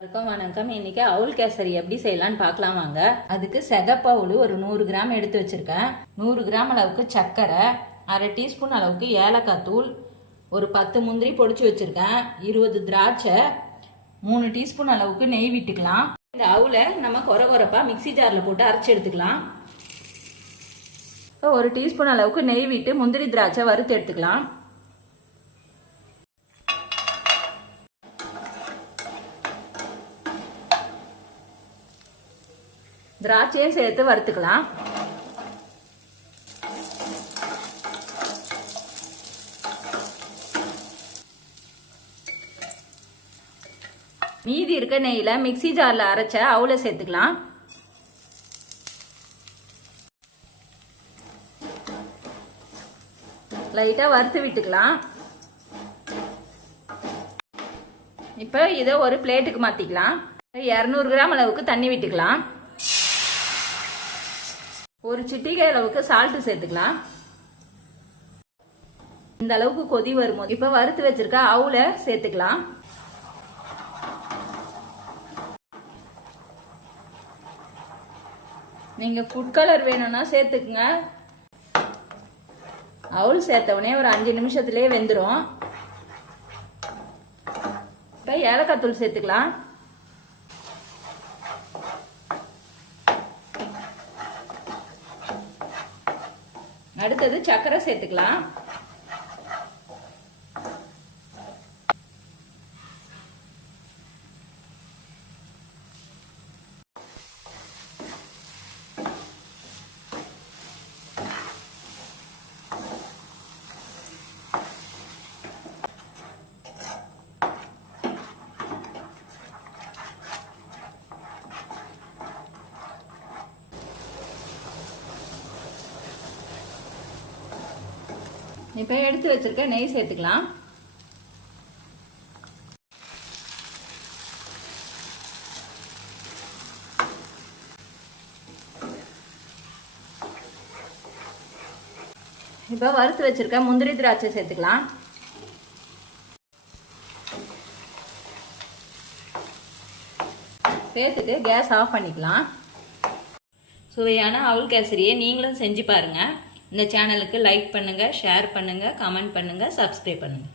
வணக்கம் வணக்கம். இன்னைக்கு அவுல் கேசரி எப்படி செய்யலாம்னு பார்க்கலாம் வாங்க. அதுக்கு செதப்பவுல் ஒரு நூறு கிராம் எடுத்து வச்சிருக்கேன். நூறு கிராம் அளவுக்கு சர்க்கரை அரை டீஸ்பூன் அளவுக்கு ஏலக்காய் தூள் ஒரு பத்து முந்திரி பொடிச்சு வச்சிருக்கேன். இருபது திராட்சை மூணு டீஸ்பூன் அளவுக்கு நெய் விட்டுக்கலாம். இந்த அவுலை நம்ம கொர கொரப்பா மிக்ஸி ஜாரில் போட்டு அரைச்சி எடுத்துக்கலாம். ஒரு டீஸ்பூன் அளவுக்கு நெய் விட்டு முந்திரி திராட்சை வறுத்து எடுத்துக்கலாம். திராட்சையும் சேர்த்து வறுத்துக்கலாம். மீதி இருக்க நெய்யில் மிக்ஸி ஜாரில் அரைச்ச அவுல சேர்த்துக்கலாம். லைட்டாக வறுத்து விட்டுக்கலாம். இப்போ இதை ஒரு பிளேட்டுக்கு மாற்றிக்கலாம் இரநூறு கிராம் அளவுக்கு தண்ணி விட்டுக்கலாம். ஒரு சிட்டிகை அளவுக்கு சால்ட் சேர்த்துக்கலாம். இந்த அளவுக்கு கொதி வரும்போது இப்போ வறுத்து வச்சிருக்க அவுல சேர்த்துக்கலாம். நீங்க ஃபுட் கலர் வேணும்னா சேர்த்துக்குங்க. அவுல் சேர்த்த உடனே ஒரு அஞ்சு நிமிஷத்துலயே வெந்துடும் இப்போ ஏலக்காய் தூள் சேர்த்துக்கலாம். அடுத்தது சர்க்கரை சேர்த்துக்கலாம். இப்போ எடுத்து வச்சுருக்க நெய் சேர்த்துக்கலாம். இப்போ வறுத்து வச்சுருக்க முந்திரி திராட்சை சேர்த்துக்கலாம். சேர்த்துட்டு கேஸ் ஆஃப் பண்ணிக்கலாம். சுவையான அவுள் கேசரியை நீங்களும் செஞ்சு பாருங்கள் இந்த சேனலுக்கு லைக் பண்ணுங்கள் ஷேர் பண்ணுங்கள் கமெண்ட் பண்ணுங்கள் சப்ஸ்கிரைப் பண்ணுங்கள்